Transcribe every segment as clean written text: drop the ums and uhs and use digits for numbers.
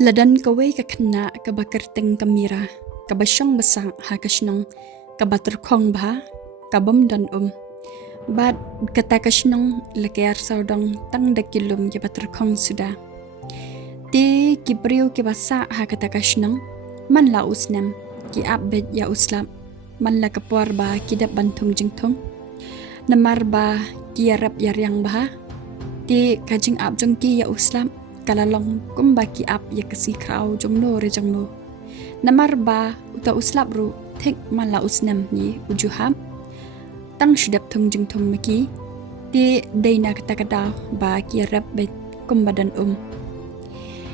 Ladan kawai ka kena ka bakerteng kamira ka basyong besang ha kasnong ka baterkong ba ka bom dan bad kata kasnong lakayar saudang tang dakilum ki baterkong sudah ti ki priu ki basa ha kata kasnong man la usnam ki abed ya uslam man la kapuar ba ki dap bantung jingtung namar ba ki yarap yaryang ba ti kajing ab jong ki ya uslam kalalong kumbaki ap ya kasi krau jongno re jongno namar ba uta uslap ru thek mala usnam ni ujuham tang shudap thung jing thung maki ti deina kata kada ba ki rap be kumbadan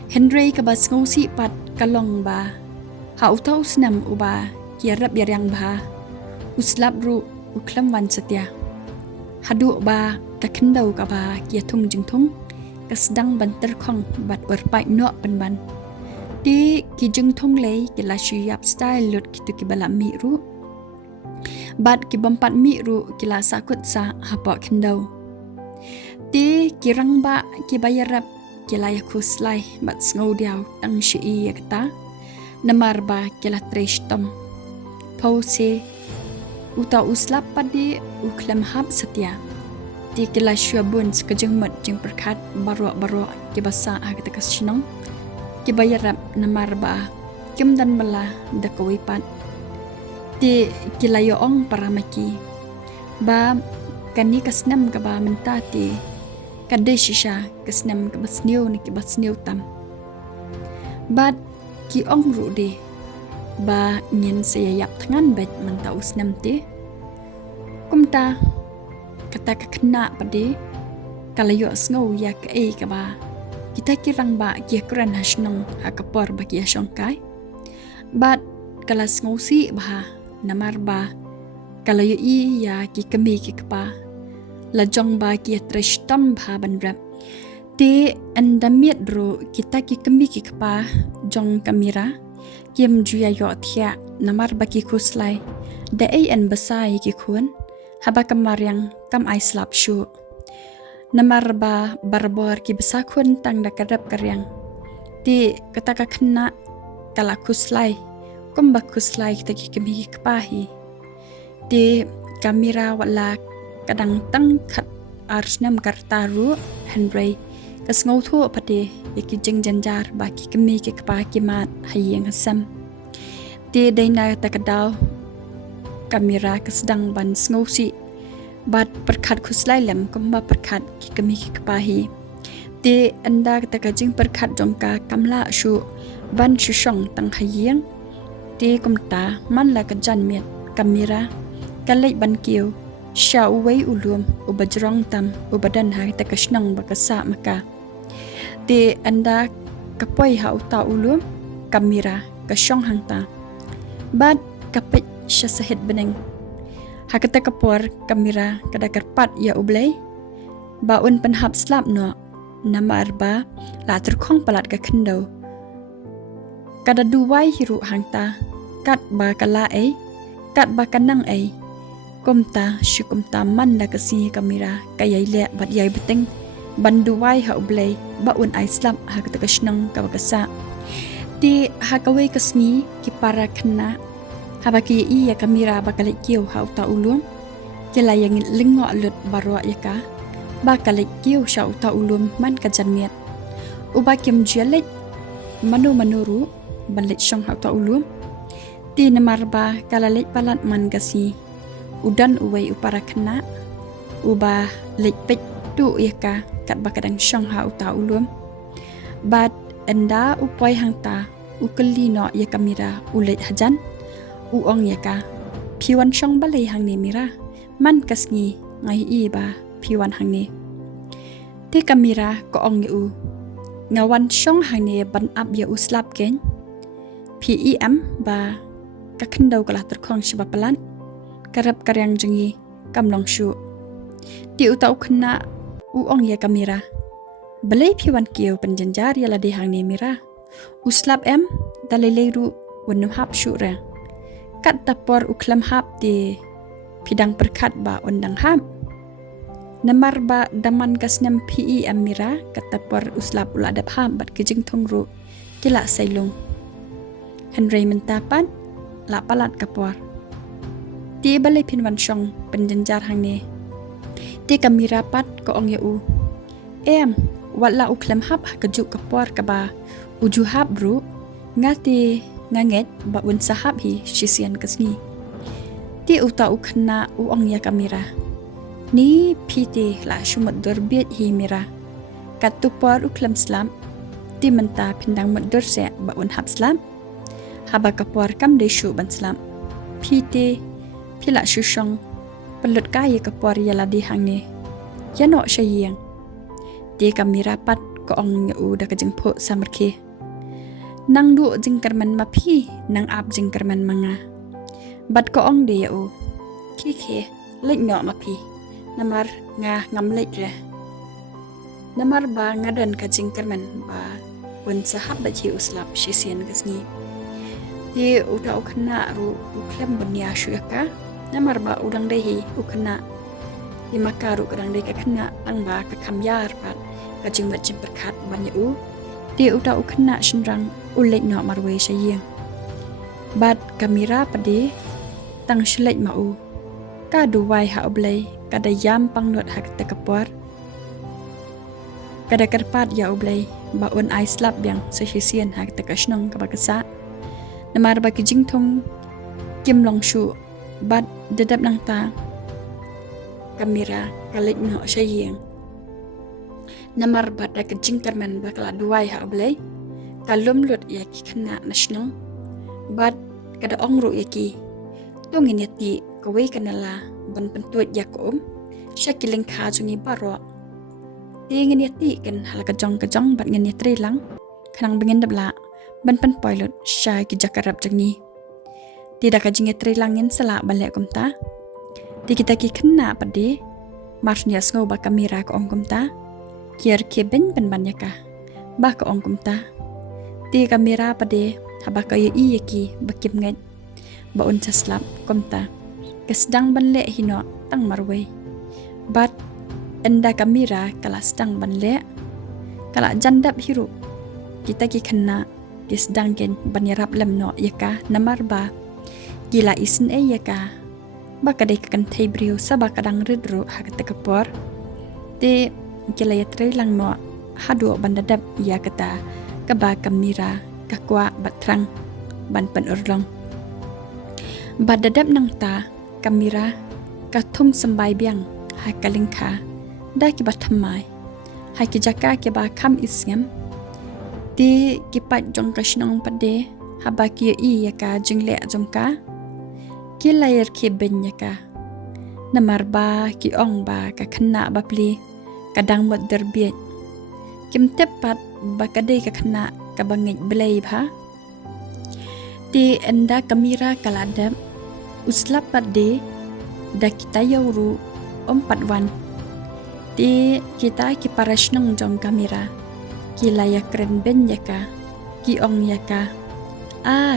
Henry ka bas ngosi pat kalong ba ha uta usnam uba ki rap yaryang ba uslap ru uklam wan satya hadu ba kakendau ka ba ki thung jing thung kasdang banter khong bat berpai no penban di kijeng thong lei ki la shuyap style lut kitu ki bala mi ru bat ki bampat mi ru ki la sakut sa hapa kendau di kirang ba ki bayarap ki la yakus lai bat ngau diau tang shi yakta namar ba ki la tresh tom pause uta uslap padi uklam hab satya di kila syabun sekejeng mat jeng perkat barok ki basa agata kasinong ki bayarap namar ba kim dan bala da kawipat di kila yoong paramaki ba kani kasnam ka ba mentati kadai shisha kasnam ka basniu ni ki basniu tam bad ki ong ru di ba nyen sayap tangan bet menta usnam ti kumta kata kena pade kalayo sngau ya ka ka ba kita kirang ba ki kran hasnong akapor ba ki asongkai but kala sngau si ba namar ba kalayo ya ki kami ki kapa lajong ba ki tresh tam ba banrap te andamiet ro kita ki kami ki kapa jong kamera kiem juya yo thia namar ba ki kuslai da an basai ki khun haba kamar yang kam ai slap shu namar ba barbor ki besakun tang da kadap karyang ti kata kena kala kuslai kumba kuslai kita ki kemi kapahi ti kamera wala kadang tang khat arsnam kartaru Henry kasngau thu pade ki jeng janjar ba ki kemi ki kapa ki mat hayeng hasam ti daina takadaw kamera kasdang ban sngosi bat perkat kuslai lem kumba perkat ki kami ki kapahi te anda taka jing perkat jongka kamla shu ban shushong tang hayeng te kumta man la ka janmet kamera kalai ban kiu sha uwei ulum ubajrong tam ubadan ha takashnang bakasa maka te anda kapoi ha uta ulum kamera kasyong hangta bat kapet sya sahid beneng hakata kapor kamera kada karpat ya ublay baun penhap slap no nama arba la terkong palat ka kendau kada duwai hiru hangta kat ba kala kat ba kanang kumta syukumta man da kasi kamera kayai le bat yai beteng banduwai ha ublay baun ai slap hakata kasnang kabagasa ti hakawai kasngi ki para kena habaki iya kamera bakalik kiu hau ta ulum kila yang lengo lut barwa yaka bakalik kiu syau ta ulum man ka janmiat ubakim jelek manuru balik syong hau ta ulum ti namar ba kalalek palat man gasi udan uwai upara kena uba lek pek tu yaka kat bakadang syong hau ta ulum bat enda upai hangta ukeli no ya kamera ulet hajan uong yaka piwan syong balai hang ni mira man kasngi ngai iba piwan hang ni te kamera ko ong yu ngawan syong hang ni ban ab ya uslap ken pem ba kakendau kalah terkong sibapalan karap karyang jengi kamlong shu ti utau kena uong ya kamera balai piwan kiu penjanjar ya ladi hang ni mira uslap dalai ru wanu hap shu ra kat tapor uklam hap di pidang perkat ba undang hap namar ba daman kasnam PE amira kat tapor uslap uladap hap bat kijing thongru kila sailung. Henry mentapan la palat kapor. Ti balai pinwan syong penjenjar hang ni. Ti kami rapat ko ong yau. Wala uklam hap kejuk kapor kaba uju hap bro. Ngati nganget ba un sahab hi sisian kesni. Ti uta ukna uong ya kamera. Ni piti la shumat dorbiet hi mira. Katupor uklam slam. Ti menta pindang madur se ba un hap slam. Haba kapor kam de shu ban slam. Piti pila shushong pelut kaya kapor yala di hang ni. Yano syayang. Ti kami rapat ko ong yu da kajengpo samarke. Nang du jingkarman mapi nang ap jingkarman manga. Bat ko ong de yu. Kike lek nyok mapi. Namar nga ngam lek re. Namar ba ngadan ka jingkarman ba wan sahab ba ji uslap sisian gasni. Ti uta ukna ru uklam banya syuka. Namar ba udang dehi ukna. Di makaru kadang dei kakna ang ba kakamyar pat kajing bat jim perkat banyak di uta ukna shinrang ulet no marwe syayang. Bat kamera pade tang shlek mau ka duwai ha oblay kada yam pangnot ha tekapor kada karpat ya oblay ba un ai slap yang sehisian ha tekasnong kabakasa namar ba kijing thong kim long shu bat dedap nang ta kamera kalik no syayang. Namar bada kejing karman bakala duai ha oblay kalum lut yaki kena national bad kada ongru yaki tongin yati kawe kanala ban pentuat yakum syakiling kajungi baro tingin yati kan halaka jong bat ngin yatri lang kanang bengin dabla ban pen pilot syai ki jakarap jangni tidak kajing yatri langin sala balek kumta di kita ki kena pade marsnya ngau ba kamera ko ong kumta kier keben ban banyaka ba ko ong kumta di kamera pade haba kayo iyeki bakim ngai ba un saslap kumta kesdang banle hino tang marway bat enda kamera kala sedang banle kala jandap hiru kita ki kena kesdang gen banyarap lemno yaka namar ba gila isin yaka baka dei kan thei brio saba kadang ridro ha tekapor te gila yatre lang no hadu bandadap ya kata kaba kamera kakwa batrang ban pen urlong badadap nang ta kamera kathum sambai biang ha kalingkha da ki bathamai ha ki jaka ki ba kham isyam ti ki pat jong kashnong pade haba ki ya ka jingle jongka ki layar ki benyaka namar ba ki ong ba ka khna ba pli kadang mod derbiet kim tepat ba kadai ka khna ka bangit belai bha ti enda kamera kaladap uslap pade da kita yauru 4 wan ti kita ki parashnong jong kamera ki layak keren ben yaka ki ong yaka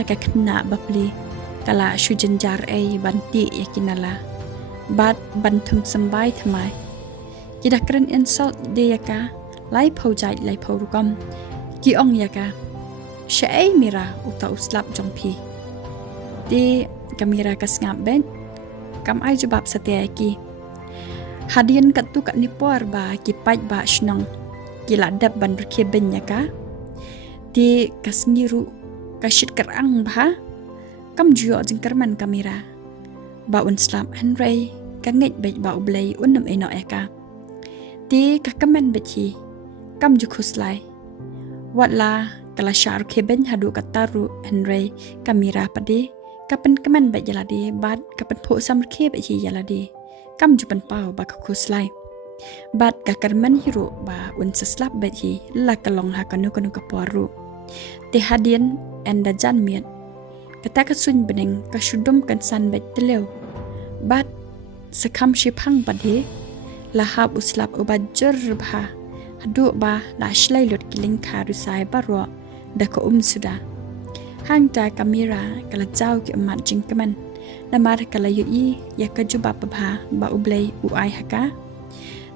ka khna ba pli kala shujenjar banti yakinala bat bantum sambai thamai kida keren insult de yaka lai phojai lai phorukam ki ong yaka shay mira uta uslap jongpi de kamera kasngap ben kam ai jubab satya ki hadian katu kat nipor ba ki pait ba shnong ki ladap ban berke ben yaka de kasngiru kashit karang ba kam juo jingkarman kamera ba un slap henry kanget bet ba ublay unam eno eka ti kakamen bechi kam jukuslai watla kala shar keben hadu kataru henry kamera pade kapen kamen bet jalade bat kapen pho samrke bechi jalade kam jupan pau ba kuslai bat kakarman hiro ba un saslap bechi la kalong ha kanu kaporu ti hadian enda janmiat kata kasun beneng kasudum kansan bet teleu bat sekam shipang pade lahab uslap ubajur bha hadu ba la shlai lut kiling kharu sai baro da ko suda hang ta kamera kala jaw ki mat jingkaman namar kala yui yakajuba bha ba ublay uai haka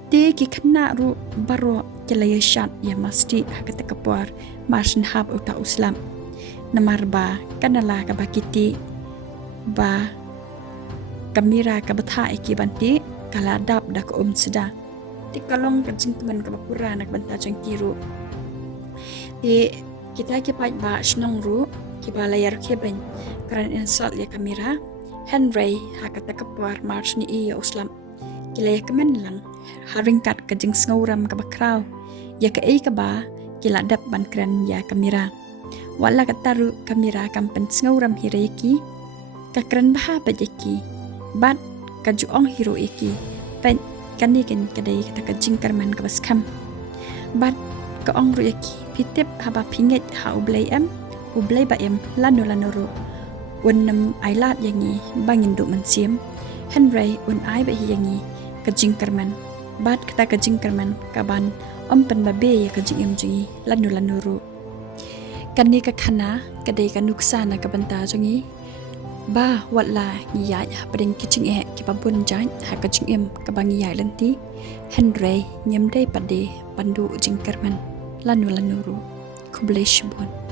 ti ki khna ru baro kelaya syat ya masti hakata kapuar marsin hab uta uslam namar ba kanala kabakiti ba kamira kabatha iki banti kala dap dak seda ti kalong kajing teman kabapura nak banta jang kiru ti kita kipai ba shnong ru kiba layar keben karan insult ya kamera Henry hakata kapuar mars ni iya uslam kilaya kemen lang haringkat kajing sngoram kabakraw ya ka ei kaba kila dap ban kran ya kamera wala kataru kamera kampen sngoram hireki kakran baha bajeki bat kajuong hero iki pen kanikin kadai kata kajing karman kabaskam bat kaong ru iki pitip haba pinget ha ublay ba em lano ro wannam ailat yangi bangin do mansiam Henry un ai ba yangi kajing karman bat kata kajing karman kaban ompen babe ya kajing emji lano ro kani ka khana kadai ka nuksana ka banta jongi ba wala ngiyay pading kiching kipabun jan ha kajing em kabang ngiyay lanti Henry nyemdai pade pandu jing karman lano ro kublish bun